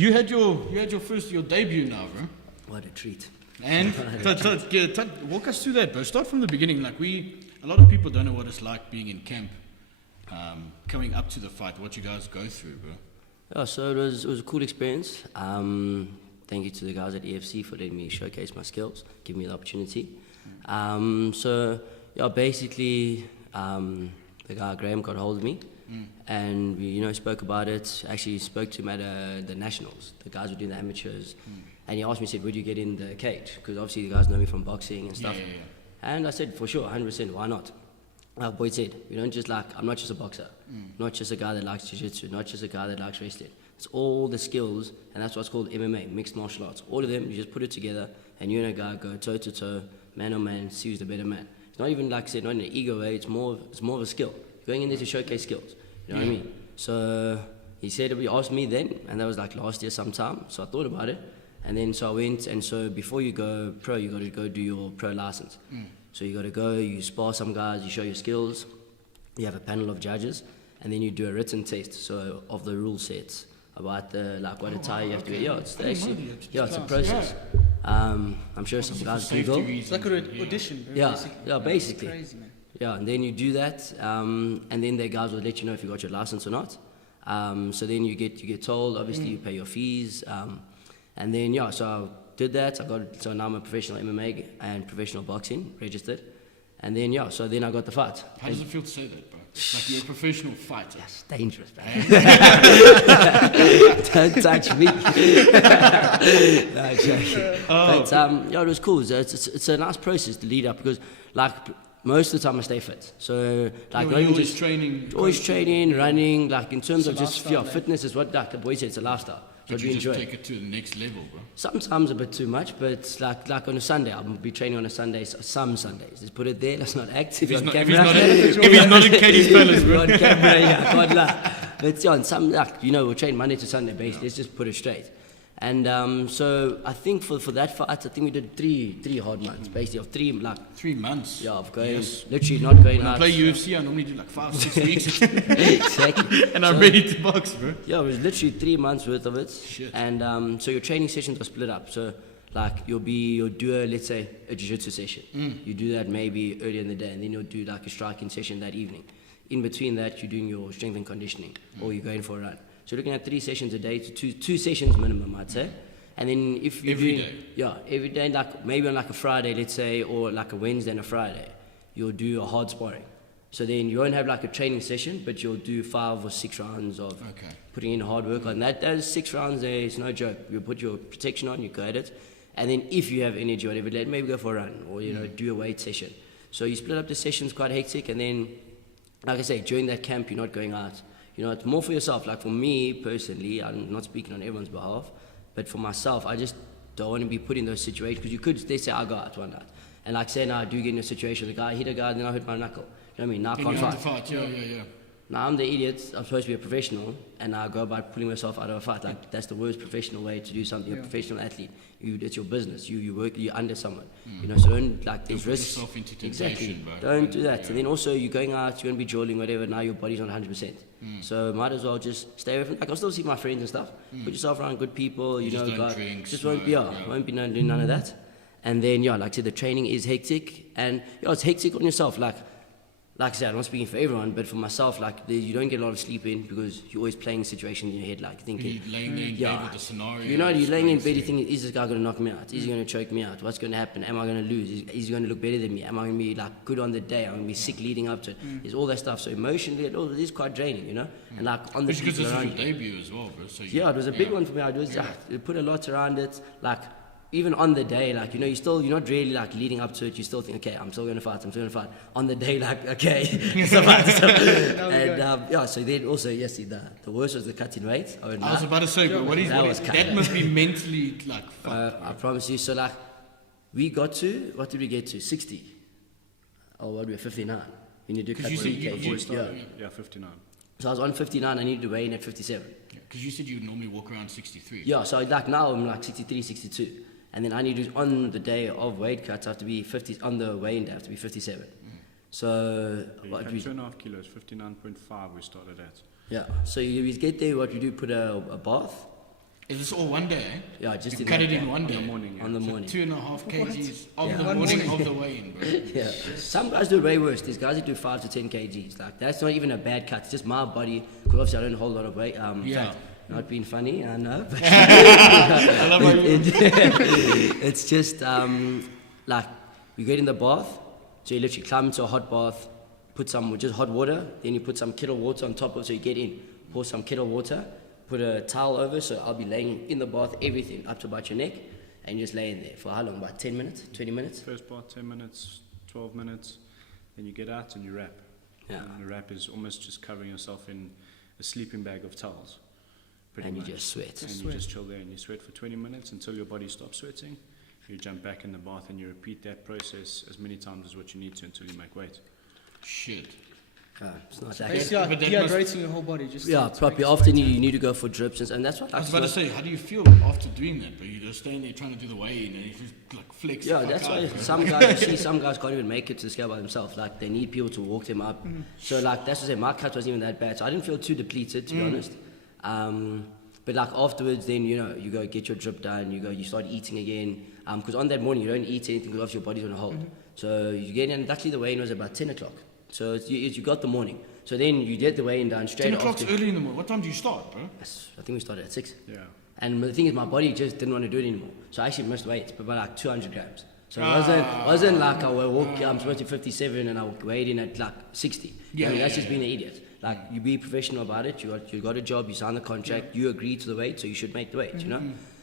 you had your debut now, bro. What a treat. And walk us through that, bro. Start from the beginning. Like a lot of people don't know what it's like being in camp, coming up to the fight. What you guys go through, bro. Yeah, so it was a cool experience. Thank you to the guys at EFC for letting me showcase my skills, give me the opportunity. So yeah, basically the guy Graham got hold of me, and we spoke about it. Actually spoke to him at the nationals. The guys were doing the amateurs, and he asked me, said, "Would you get in the cage?" Because obviously the guys know me from boxing and stuff. Yeah. And I said, for sure, 100%. Why not? Like Boyd said, we don't just I'm not just a boxer, not just a guy that likes jiu-jitsu, not just a guy that likes wrestling. It's all the skills, and that's what's called MMA, mixed martial arts. All of them, you just put it together, and you and a guy go toe to toe, man on man, see who's the better man. It's not even like I said, not in an ego way. It's more of a skill. You're going in there to showcase skills. You know what I mean? So he said, he asked me then, and that was like last year sometime. So I thought about it, and then so I went. And so before you go pro, you got to go do your pro license. So you got to go, you spar some guys, you show your skills. You have a panel of judges, and then you do a written test. So of the rule sets about what attire you have to wear. Yeah, it's actually it's a process. I'm sure some guys Google. It's like an audition. Basically. Crazy, man. Yeah, and then you do that, and then the guys will let you know if you got your license or not. So then you get told. Obviously, you pay your fees, and then so I did that. So now I'm a professional MMA and professional boxing registered, and then so then I got the fight. How does it feel to say that, bro? Like you're a professional fighter. Yes, dangerous, man. Don't touch me. No, joking. But it was cool. It's a nice process to lead up because most of the time I stay fit. So always training, running. Like in terms of just fitness is what the boy said. It's a lifestyle. But you just take it to the next level, bro. Sometimes a bit too much, but like on a Sunday, I'll be training on a Sunday. Some Sundays, just put it there. Let's not act. If he's not in Katie's Palace, bro. On camera, God lie. But on some we'll train Monday to Sunday basically. Let's just put it straight. And so I think for that fight, I think we did three hard months, basically of 3 months. Yeah, of going literally not going out. When I play UFC, I normally do 5-6 weeks. Exactly. And I'm ready to box, bro. Yeah, it was literally 3 months worth of it. Shit. And so your training sessions are split up. So you'll do let's say a jiu-jitsu session. You do that maybe earlier in the day, and then you'll do a striking session that evening. In between that, you're doing your strength and conditioning, or you're going for a run. So you're looking at 3 sessions a day to two sessions minimum, I'd say. And then if you're every day? Yeah, every day, maybe on a Friday, let's say, or a Wednesday and a Friday, you'll do a hard sparring. So then you won't have a training session, but you'll do 5 or 6 rounds of putting in hard work. And those 6 rounds there is no joke. You put your protection on, you go at it. And then if you have energy or whatever, maybe go for a run or, do a weight session. So you split up the sessions quite hectic. And then, like I say, during that camp, you're not going out. It's more for yourself. Like for me personally, I'm not speaking on everyone's behalf, but for myself, I just don't want to be put in those situations because you could, they say, I go out one night. And say now I do get in a situation, the guy hit a guy, then I hit my knuckle. You know what I mean? Now I can't fight. Yeah. Now I'm the idiot, I'm supposed to be a professional, and I go about pulling myself out of a fight. That's the worst professional way to do something. You're a professional athlete. It's your business. You work, you're under someone. So don't, there's risks. Yourself into temptation, exactly. Bro. Don't do that. And then also you're going out, you're going to be drilling, whatever, now your body's not 100%. So might as well just stay away from, I'll still see my friends and stuff. Put yourself around good people, don't drink, just won't be doing none of that. And then, like I said, the training is hectic, and it's hectic on yourself. Like I said, I'm not speaking for everyone, but for myself, you don't get a lot of sleep in because you're always playing situations in your head, thinking. You're laying there in bed with the scenario. You're laying in bed, you're thinking, is this guy going to knock me out? Is he going to choke me out? What's going to happen? Am I going to lose? Is he going to look better than me? Am I going to be good on the day? Am I going to be sick leading up to it? There's all that stuff. So emotionally, it is quite draining, And on the because this is your debut as well, bro. So it was a big one for me. It put a lot around it. Even on the day, you're not really leading up to it. You still think, okay, I'm still going to fight. On the day, okay, it's a fight. So then also, yes, the worst was the cutting weight. I was about to say, bro, that must be mentally fun. I promise you. So we got to, what did we get to? 60. Oh, what, we were 59. You need to cut 1 kg. Yeah, 59. So I was on 59, I needed to weigh in at 57. Because you said you would normally walk around 63. Yeah, so now I'm 63, 62. And then I need to, on the day of weight cuts, I have to be 50, on the weigh-in day I have to be 57. So... You cut 2.5 kilos, 59.5 we started at. Yeah, so you get there, what you do, put a bath, Is this all one day? Yeah, just you in cut that it in day. one day. In the morning, yeah. On the So morning. 2.5 kgs of Yeah. the One morning of the weigh-in, bro. Yeah. Some guys do it way worse. There's guys that do 5 to 10 kgs. Like that's not even a bad cut. It's just my body. Because obviously I don't hold a lot of weight. Yeah. Not being funny, I know. But I love how you. it's just like you get in the bath. So you literally climb into a hot bath, put some just hot water, then you put some kettle water on top of. So you get in, pour some kettle water, put a towel over. So I'll be laying in the bath, everything up to about your neck, and you just lay in there for how long? About 10 minutes, 20 minutes. First part 10 minutes, 12 minutes, then you get out and you wrap. Yeah. And the wrap is almost just covering yourself in a sleeping bag of towels. Pretty And you much. just sweat. And you just chill there and you sweat for 20 minutes until your body stops sweating. You jump back in the bath and you repeat that process as many times as what you need to until you make weight. Shit. It's not that. Basically, like But that dehydrating your whole body. Just Yeah, to probably make it often sweat. you need to go for drips and that's what I was like, about to say, how do you feel after doing that? But you're just staying there trying to do the weigh-in and you just like flex. Yeah, the fuck that's out, why bro. some guys, you see, some guys can't even make it to the scale by themselves. Like, they need people to walk them up. So, like, that's what I say, my cut wasn't even that bad. So, I didn't feel too depleted, to be honest. But, like, afterwards, then, you know, you go get your drip done, you start eating again. Because on that morning, you don't eat anything because your body's on a hold. So, you get in, luckily the weigh-in was about 10 o'clock. So, you got the morning. So, then you get the weigh-in done straight 10 o'clock's after. early in the morning. What time do you start, bro? I think we started at 6. Yeah. And the thing is, my body just didn't want to do it anymore. So I actually missed weight, but by like 200 grams. So it wasn't like I will walk, I'm supposed to be 57 and I weighed in at like 60. Yeah, I mean, yeah, that's just yeah. being an idiot. Like, you be professional about it, you got a job, you sign the contract, you agree to the weight, so you should make the weight, you know?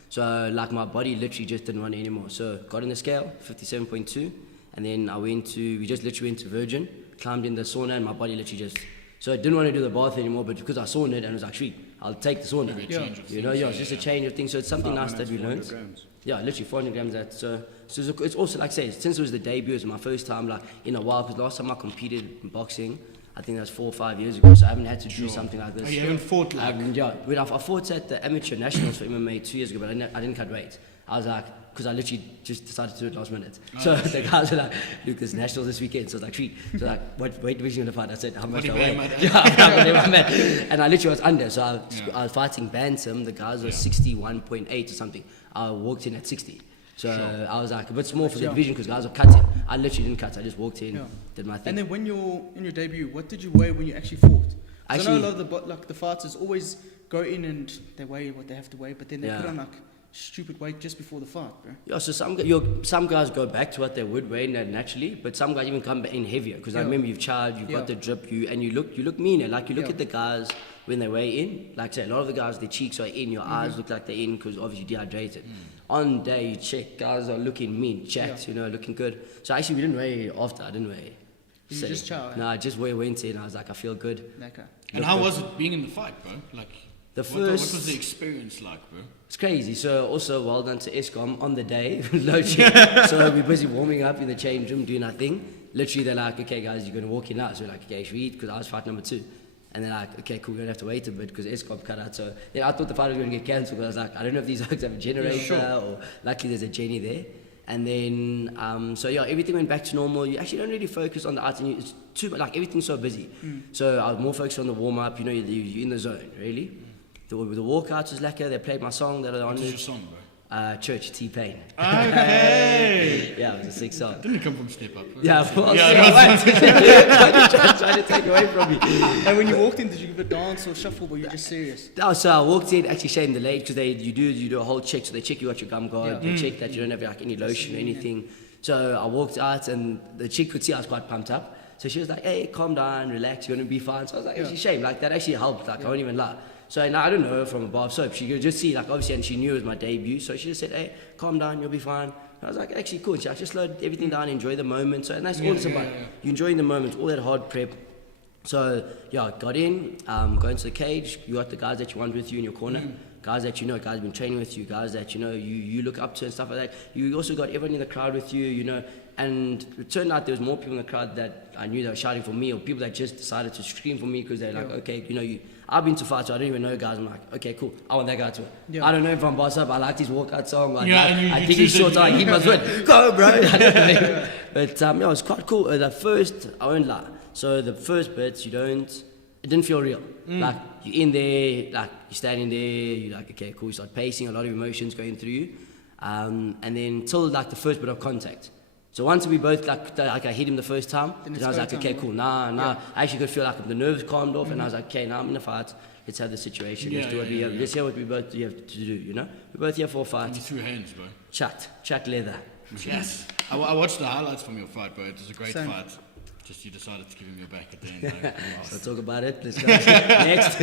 So like my body literally just didn't want it anymore. So got in the scale, 57.2, and then we just literally went to Virgin, climbed in the sauna, and my body literally just, so I didn't want to do the bath anymore, but because I sawned it and it was like, sweet, I'll take the sauna. Maybe a change of You know, things, yeah, it's just a change of things. So it's something 5 nice that minutes, we 400 learned. grams. Yeah, literally 400 grams. That so it's also like I say, since it was the debut, it was my first time like in a while. Because last time I competed in boxing, I think that was 4 or 5 years ago. So I haven't had to do something like this. Oh, you haven't fought like. Yeah, when I fought at the amateur nationals for MMA 2 years ago, but I didn't cut weight. I was like, because I literally just decided to do it last minute. So the guys were like, Luke, there's nationals this weekend. So I was like, treat. So like, what weight division you gonna fight? I said, how much do I Whatever, weigh? mate. Yeah, whatever, man. And I literally was under. So I was fighting bantam. The guys were 61.8 or something. I walked in at 60. So I was like a bit small for the division because guys were cutting. I literally didn't cut. I just walked in, did my thing. And then when you're in your debut, what did you weigh when you actually fought? 'Cause I know a Actually- lot of the fighters always go in and they weigh what they have to weigh, but then they Yeah. put on like stupid weight just before the fight, bro. Yeah, so some guys go back to what they would weigh naturally, but some guys even come in heavier because I Yeah. remember you've charged, you've got the Yeah. drip, you look meaner. Like you look Yeah. at the guys when they weigh in. Like say a lot of the guys, their cheeks are in, your eyes look like they're in because obviously dehydrated. On day you check, guys are looking mean, jacked, you know, looking good. So actually we didn't weigh after. I didn't weigh. You Say. just chow, eh? No, I just went in. I was like, I feel good. Okay. And how was it being in the fight, bro? Like, The what was first- the experience like, bro? It's crazy. So also well done to ESCOM on the day. Load shed. So we're busy warming up in the change room doing our thing. Literally they're like, okay guys, you're gonna walk in now. So we're like, okay, should we eat? Because I was fight number 2. And they're like, okay, cool, we're gonna have to wait a bit because ESCOM cut out. So then I thought the fight was gonna get cancelled. But I was like, I don't know if these guys have a generator or luckily there's a Jenny there. And then, so yeah, everything went back to normal. You actually don't really focus on the arts, and it's too like everything's so busy. So I was more focused on the warm up. You know, you're in the zone, really. The walkouts was lekker. They played my song that I What on was your song, bro? Church T-Pain. Okay. Yeah, it was a sick song. Didn't come from Step Up. Bro. Yeah, of course. Yeah, Trying to take away from me. And when you walked in, did you give a dance or shuffle, or were you just serious? No, so I walked in, actually shame the late because you do a whole check. So they check you got your gum guard, they check that you don't have like any lotion or anything. So I walked out and the chick could see I was quite pumped up. So she was like, hey, calm down, relax, you're gonna be fine. So I was like, actually shame, like that actually helped, like I won't even lie. So now I don't know her from a bar of soap. She could just see, like obviously, and she knew it was my debut. So she just said, hey, calm down, you'll be fine. And I was like, actually cool. She just slowed everything down, enjoy the moment. So and that's all it's about. You enjoying the moment, all that hard prep. So yeah, got in, got into the cage. You got the guys that you want with you in your corner, guys that you know, guys been training with you, guys that you know you look up to and stuff like that. You also got everyone in the crowd with you, you know. And it turned out there was more people in the crowd that I knew that were shouting for me, or people that just decided to scream for me because they're like, okay, you know, I've been to fights, so I don't even know guys. I'm like, okay, cool, I want that guy to win. I don't know if I'm boss up. I like his walkout song. I think he's short. He must win. Go, bro. I don't know. But yeah, it was quite cool. The first, I won't lie. So the first bit, it didn't feel real. Like you're in there, like you're standing there, you're like, okay, cool, you start pacing, a lot of emotions going through you. And then till like the first bit of contact. So once we both like I hit him the first time, then I was like, okay, cool, nah. I actually could feel like the nerves calmed off, and I was like, okay, now I'm in a fight. Let's have the situation. Let's do what we have. Let's hear what we both have to do. You know, we're both here for a fight. And you threw hands, bro. Chucked leather. Yes. I watched the highlights from your fight, bro. It was a great Same. fight. Just you decided to give him your back at the end. Like, So talk about it. Let's go next.